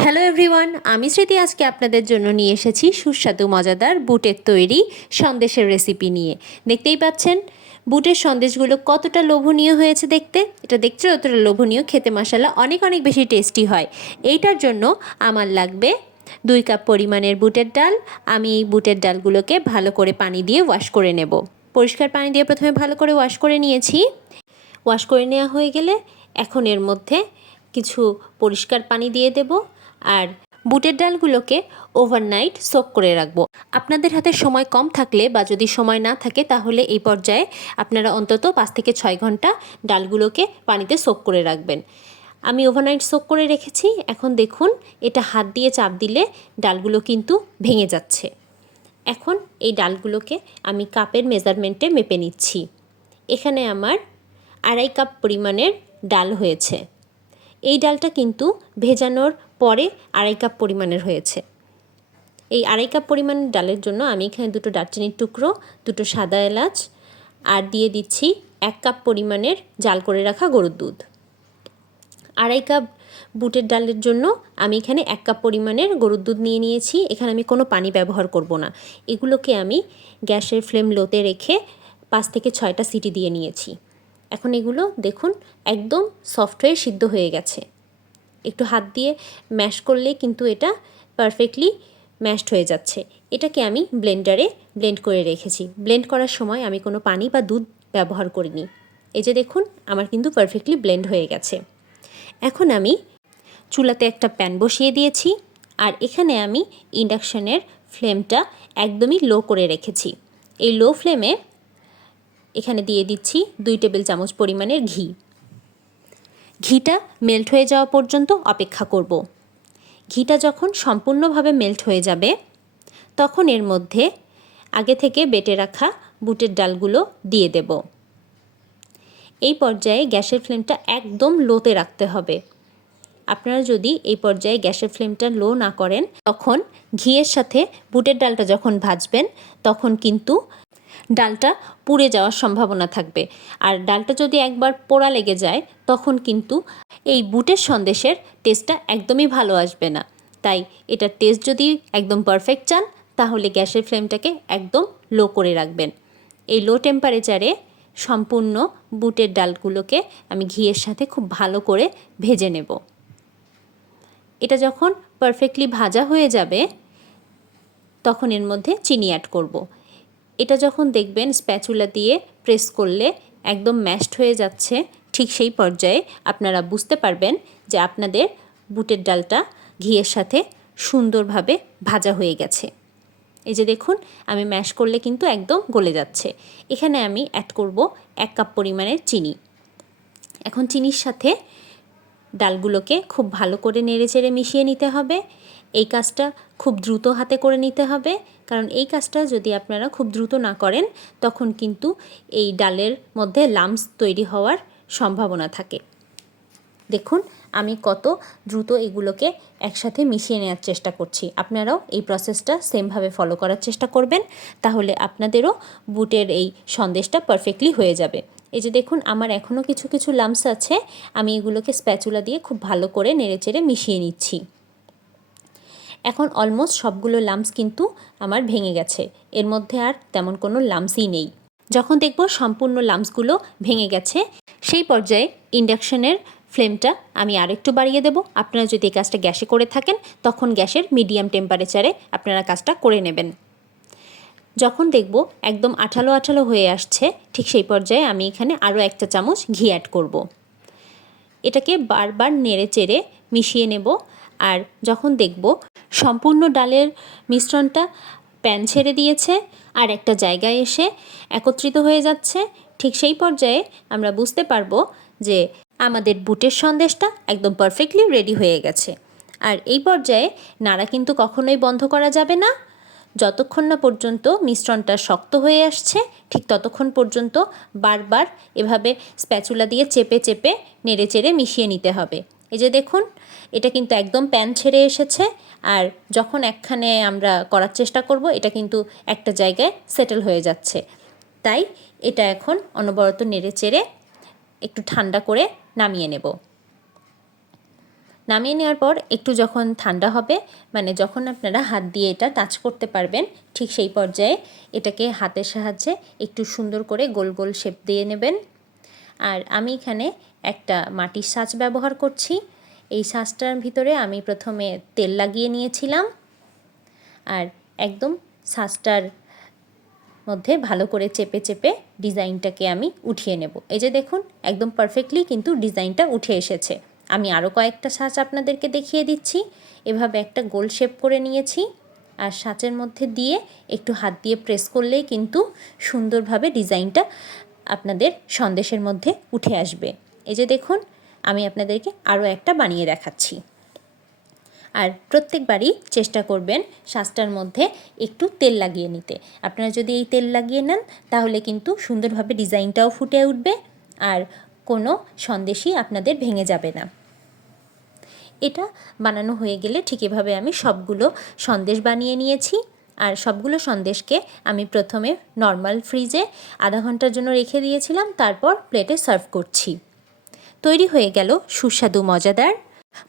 Hello everyone আমি স্মৃতি, আজকে আপনাদের জন্য নিয়ে এসেছি সুস্বাদু, মজাদার বুটের তৈরি সন্দেশের রেসিপি নিয়ে। দেখতেই পাচ্ছেন, বুটের সন্দেশগুলো কতটা লোভনীয় হয়েছে দেখতে। এটা দেখতে অতটা লোভনীয়, খেতে মশালা অনেক অনেক বেশি টেস্টি হয়। এইটার জন্য আমার লাগবে দুই কাপ পরিমাণের বুটের ডাল। আমি এই বুটের ডালগুলোকে ভালো করে পানি দিয়ে ওয়াশ করে নেব। পরিষ্কার পানি দিয়ে প্রথমে ভালো করে ওয়াশ করে নিয়েছি। ওয়াশ করে নেওয়া হয়ে গেলে এখন এর মধ্যে কিছু পরিষ্কার পানি দিয়ে দেব। আর বুটের ডালগুলোকে ওভারনাইট সোক করে রাখব। আপনাদের হাতে সময় কম থাকলে বা যদি সময় না থাকে, তাহলে এই পর্যায়ে আপনারা অন্তত পাঁচ থেকে ছয় ঘণ্টা ডালগুলোকে পানিতে সোক করে রাখবেন। আমি ওভারনাইট সোক করে রেখেছি। এখন দেখুন, এটা হাত দিয়ে চাপ দিলে ডালগুলো কিন্তু ভেঙে যাচ্ছে। এখন এই ডালগুলোকে আমি কাপের মেজারমেন্টে মেপে নিচ্ছি। এখানে আমার আড়াই কাপ পরিমাণের ডাল হয়েছে। এই ডালটা কিন্তু ভেজানোর পরে আড়াই কাপ পরিমাণের হয়েছে। এই আড়াই কাপ পরিমাণের ডালের জন্য আমি এখানে দুটো দারচিনির টুকরো, দুটো সাদা এলাচ, আর দিয়ে দিচ্ছি এক কাপ পরিমাণের জাল করে রাখা গরুর দুধ। আড়াই কাপ বুটের ডালের জন্য আমি এখানে এক কাপ পরিমাণের গরুর দুধ নিয়ে নিয়েছি। এখানে আমি কোনো পানি ব্যবহার করব না। এগুলোকে আমি গ্যাসের ফ্লেম লোতে রেখে পাঁচ থেকে ছয়টা সিটি দিয়ে নিয়েছি। এখন এগুলো দেখুন একদম সফট হয়ে সিদ্ধ হয়ে গেছে। একটু হাত দিয়ে ম্যাশ করলে কিন্তু এটা পারফেক্টলি ম্যাশড হয়ে যাচ্ছে। এটাকে আমি ব্লেন্ডারে ব্লেন্ড করে রেখেছি। ব্লেন্ড করার সময় আমি কোনো পানি বা দুধ ব্যবহার করিনি। এই যে দেখুন, আমার কিন্তু পারফেক্টলি ব্লেন্ড হয়ে গেছে। এখন আমি চুলাতে একটা প্যান বসিয়ে দিয়েছি আর এখানে আমি ইন্ডাকশানের ফ্লেমটা একদমই লো করে রেখেছি। এই লো ফ্লেমে এখানে দিয়ে দিচ্ছি দুই টেবিল চামচ পরিমাণের ঘি। ঘিটা মেল্ট হয়ে যাওয়া পর্যন্ত অপেক্ষা করব। ঘিটা যখন সম্পূর্ণভাবে মেল্ট হয়ে যাবে, তখন এর মধ্যে আগে থেকে বেটে রাখা বুটের ডালগুলো দিয়ে দেব। এই পর্যায়ে গ্যাসের ফ্লেমটা একদম লোতে রাখতে হবে। আপনারা যদি এই পর্যায়ে গ্যাসের ফ্লেমটা লো না করেন, তখন ঘিয়ের সাথে বুটের ডালটা যখন ভাজবেন, তখন কিন্তু ডালটা পুড়ে যাওয়ার সম্ভাবনা থাকবে। আর ডালটা যদি একবার পোড়া লেগে যায়, তখন কিন্তু এই বুটের সন্দেশের টেস্টটা একদমই ভালো আসবে না। তাই এটার টেস্ট যদি একদম পারফেক্ট চান, তাহলে গ্যাসের ফ্লেমটাকে একদম লো করে রাখবেন। এই লো টেম্পারেচারে সম্পূর্ণ বুটের ডালগুলোকে আমি ঘিয়ের সাথে খুব ভালো করে ভেজে নেব। এটা যখন পারফেক্টলি ভাজা হয়ে যাবে, তখন এর মধ্যে চিনি অ্যাড করব। এটা যখন দেখবেন স্প্যাচুলা দিয়ে প্রেস করলে একদম ম্যাশড হয়ে যাচ্ছে, ঠিক সেই পর্যায়ে আপনারা বুঝতে পারবেন যে আপনাদের বুটের ডালটা ঘিয়ের সাথে সুন্দরভাবে ভাজা হয়ে গেছে। এই যে দেখুন, আমি ম্যাশ করলে কিন্তু একদম গলে যাচ্ছে। এখানে আমি অ্যাড করব এক কাপ পরিমাণের চিনি। এখন চিনির সাথে ডালগুলোকে খুব ভালো করে নেড়ে চেড়ে মিশিয়ে নিতে হবে। এই কাজটা খুব দ্রুত হাতে করে নিতে হবে। কারণ এই কাজটা যদি আপনারা খুব দ্রুত না করেন, তখন কিন্তু এই ডালের মধ্যে লামস তৈরি হওয়ার সম্ভাবনা থাকে। দেখুন, আমি কত দ্রুত এগুলোকে একসাথে মিশিয়ে নেওয়ার চেষ্টা করছি। আপনারাও এই প্রসেসটা সেমভাবে ফলো করার চেষ্টা করবেন, তাহলে আপনাদেরও বুটের এই সন্দেশটা পারফেক্টলি হয়ে যাবে। এই যে দেখুন, আমার এখনও কিছু কিছু লামস আছে, আমি এগুলোকে স্প্যাচুলা দিয়ে খুব ভালো করে নেড়েচেড়ে মিশিয়ে নিচ্ছি। এখন অলমোস্ট সবগুলো লামস কিন্তু আমার ভেঙে গেছে। এর মধ্যে আর তেমন কোনো লামসই নেই। যখন দেখব সম্পূর্ণ লামসগুলো ভেঙে গেছে, সেই পর্যায়ে ইন্ডাকশনের ফ্লেমটা আমি আরেকটু বাড়িয়ে দেব। আপনারা যদি এই কাজটা গ্যাসে করে থাকেন, তখন গ্যাসের মিডিয়াম টেম্পারেচারে আপনারা কাজটা করে নেবেন। যখন দেখব একদম আঠালো আঠালো হয়ে আসছে, ঠিক সেই পর্যায়ে আমি এখানে আরও একটা চামচ ঘি অ্যাড করব। এটাকে বারবার নেড়ে চেড়ে মিশিয়ে নেব। আর যখন দেখব সম্পূর্ণ ডালের মিশ্রণটা প্যান ছেড়ে দিয়েছে আর একটা জায়গায় এসে একত্রিত হয়ে যাচ্ছে। ঠিক সেই পর্যায়ে আমরা বুঝতে পারব যে আমাদের বুটের সন্দেশটা একদম পারফেক্টলি রেডি হয়ে গেছে। আর এই পর্যায়ে নাড়া কিন্তু কখনোই বন্ধ করা যাবে না। যতক্ষণ না পর্যন্ত মিশ্রণটা শক্ত হয়ে আসছে, ঠিক ততক্ষণ পর্যন্ত বারবার এভাবে স্প্যাচুলা দিয়ে চেপে চেপে নেড়ে চেড়ে মিশিয়ে নিতে হবে। এই যে দেখুন, এটা কিন্তু একদম প্যান ছেড়ে এসেছে আর যখন একখানে আমরা করার চেষ্টা করব, এটা কিন্তু একটা জায়গায় সেটেল হয়ে যাচ্ছে। তাই এটা এখন অনবরত নেড়ে চেড়ে একটু ঠান্ডা করে নামিয়ে নেব। নামিয়ে নেওয়ার পর একটু যখন ঠান্ডা হবে মানে যখন আপনারা হাত দিয়ে এটা টাচ করতে পারবেন, ঠিক সেই পর্যায়ে এটাকে হাতের সাহায্যে একটু সুন্দর করে গোল গোল শেপ দিয়ে নেবেন। আর আমি এখানে একটা মাটির সাজ ব্যবহার করছি। এই সাজটার ভিতরে আমি প্রথমে তেল লাগিয়ে নিয়েছিলাম আর একদম সাজটার মধ্যে ভালো করে চেপে চেপে ডিজাইনটাকে আমি উঠিয়ে নেব। এই যে দেখুন, একদম পারফেক্টলি কিন্তু ডিজাইনটা উঠে এসেছে। আমি আরও কয়েকটা সাজ আপনাদেরকে দেখিয়ে দিচ্ছি। এভাবে একটা গোল শেপ করে নিয়েছি আর সাঁচের মধ্যে দিয়ে একটু হাত দিয়ে প্রেস করলেই কিন্তু সুন্দরভাবে ডিজাইনটা আপনাদের সন্দেশের মধ্যে উঠে আসবে। এই যে দেখুন, আমি আপনাদেরকে আরও একটা বানিয়ে দেখাচ্ছি। আর প্রত্যেকবারই চেষ্টা করবেন শ্বাসটার মধ্যে একটু তেল লাগিয়ে নিতে। আপনারা যদি এই তেল লাগিয়ে নেন, তাহলে কিন্তু সুন্দরভাবে ডিজাইনটাও ফুটে উঠবে আর কোনো সন্দেশই আপনাদের ভেঙে যাবে না। এটা বানানো হয়ে গেলে ঠিক এভাবে আমি সবগুলো সন্দেশ বানিয়ে নিয়েছি। আর সবগুলো সন্দেশকে আমি প্রথমে নর্মাল ফ্রিজে আধা ঘণ্টার জন্য রেখে দিয়েছিলাম, তারপর প্লেটে সার্ভ করছি। তৈরি হয়ে গেল সুস্বাদু, মজাদার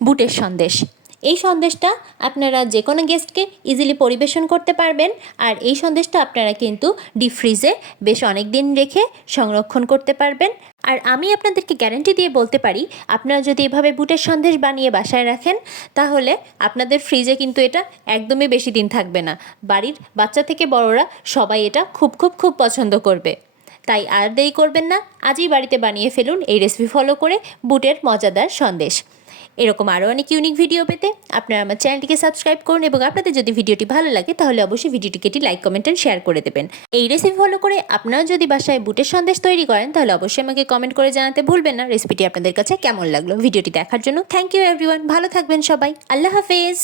বুটের সন্দেশ। এই সন্দেশটা আপনারা যে কোনো গেস্টকে ইজিলি পরিবেশন করতে পারবেন। আর এই সন্দেশটা আপনারা কিন্তু ডিপ ফ্রিজে বেশ অনেক দিন রেখে সংরক্ষণ করতে পারবেন। আর আমি আপনাদেরকে গ্যারান্টি দিয়ে বলতে পারি, আপনারা যদি এভাবে বুটের সন্দেশ বানিয়ে বাসায় রাখেন, তাহলে আপনাদের ফ্রিজে কিন্তু এটা একদমই বেশি দিন থাকবে না। বাড়ির বাচ্চা থেকে বড়রা সবাই এটা খুব খুব খুব পছন্দ করবে। তাই আর দেরি করবেন না, আজই বাড়িতে বানিয়ে ফেলুন এই রেসিপি ফলো করে বুটের মজাদার সন্দেশ। এরকম আরও অনেক ইউনিক ভিডিও পেতে আপনারা আমার চ্যানেলটিকে সাবস্ক্রাইব করুন এবং আপনাদের যদি ভিডিওটি ভালো লাগে, তাহলে অবশ্যই ভিডিওটিকে একটি লাইক কমেন্ট অ্যান্ড শেয়ার করে দেবেন। এই রেসিপি ফলো করে আপনারা যদি বাসায় বুটের সন্দেশ তৈরি করেন, তাহলে অবশ্যই আমাকে কমেন্ট করে জানাতে ভুলবেন না। রেসিপিটি আপনাদের কাছে কেমন লাগল? ভিডিওটি দেখার জন্য থ্যাংক ইউ এভরিওয়ান ভালো থাকবেন সবাই। আল্লাহ হাফেজ।